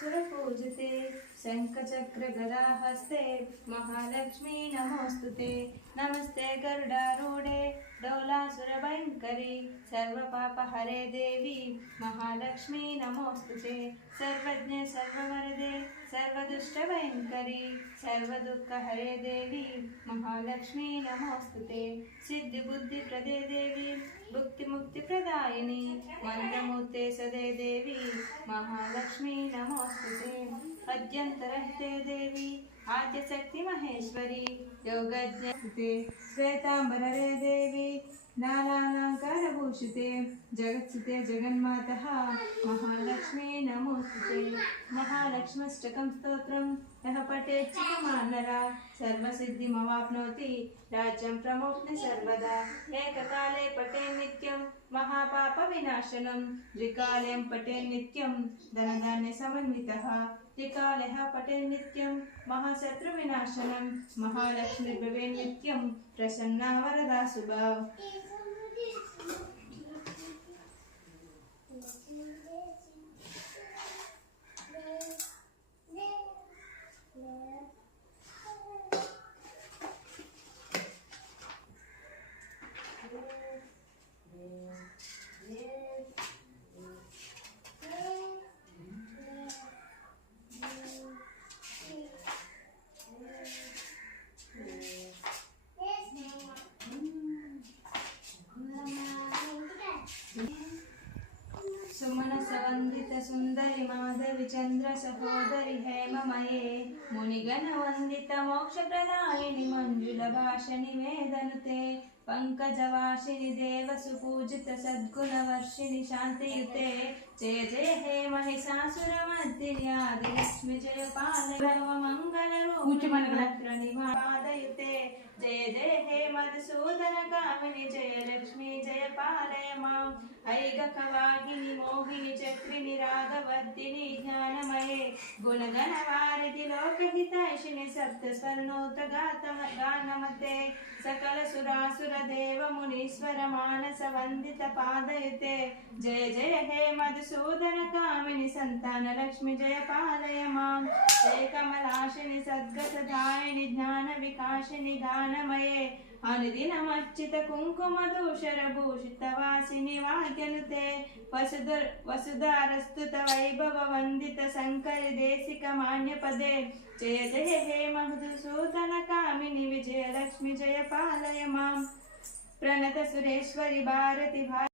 सुरपूजिते शङ्खचक्रगदाहस्ते महालक्ष्मी नमोऽस्तुते। नमस्ते गरुडारूढे डौलासुरभयङ्करी सर्वपापहरे देवी महालक्ष्मी नमोऽस्तुते। सर्वज्ञे सर्ववरदे सर्वदुष्टभयङ्करी सर्वदुःखहरे देवी महालक्ष्मी नमोऽस्तुते। सिद्धिबुद्धिप्रदे देवी भुक्तिमुक्तिप्रदायिनी मन्त्रमूर्ते सदे देवी महालक्ष्मी नमोऽस्तुते। अद्यन्तरहिते देवी आद्यशक्ति महेश्वरी योगज्ञे श्वेतांबररे देवी नानालंकारभूषिते जगत्सुते जगन्मातः महालक्ष्मी नमोऽस्तुते। महालक्ष्म्यष्टकं स्तोत्रं यः पठेत् चित्तमानरा सर्वसिद्धिमवाप्नोति राज्यं प्रमोक्ति सर्वदा। एककाले पठेत् नित्यं महापापविनाशनं द्विकाले पठेत् नित्यं धनधान्यसमन्वितः त्रिकालः पठेत् नित्यं महाशत्रुविनाशनं महालक्ष्मी भवेत् नित्यं प्रसन्ना वरदा शुभा। सुमन सवंदित सुंदरी माधवी चंद्र सहोदरी हेममये मुनिगण वंदित मोक्ष प्रदायिनी मंजुल भाषिणी वेदनुते पंकजवासिनी देव सुपूजित सद्गुण वर्षिणी शांतियुते। जय जय हे महिषासुरमर्दिनी आदिलक्ष्मी जय पालय मंगल रूपिणीपादयुते। जय जय हे मधुसूदन कामिनी जय लक्ष्मी जय पालय माम्। ऐगकवाहिनी मोहिनी चक्रिणी रागवर्धिनी ज्ञानमये गुणगणवारिधि लोकहितैषिणि सप्तस्वर्णोत्तगानमते सकल सुरासुर देव मुनीश्वर मानस वंदित पादयुते। जय जय हे मधुसूदन कामिनी संतान लक्ष्मी जय पालय माम्। जय कमलाशिनी सद्गतधारिणि ज्ञान विकासिनी दानमये अनुदिनमर्चित कुंकुम दूषर भूषित वासिनी वाग्यनुते वसुधारस्तुत वैभव वंदित शंकर देशिक मान्य पदे। जय जय हे मधुसूदन कामिनी विजय लक्ष्मी जय पालय माम्। प्रणत सुरेश्वरी भारती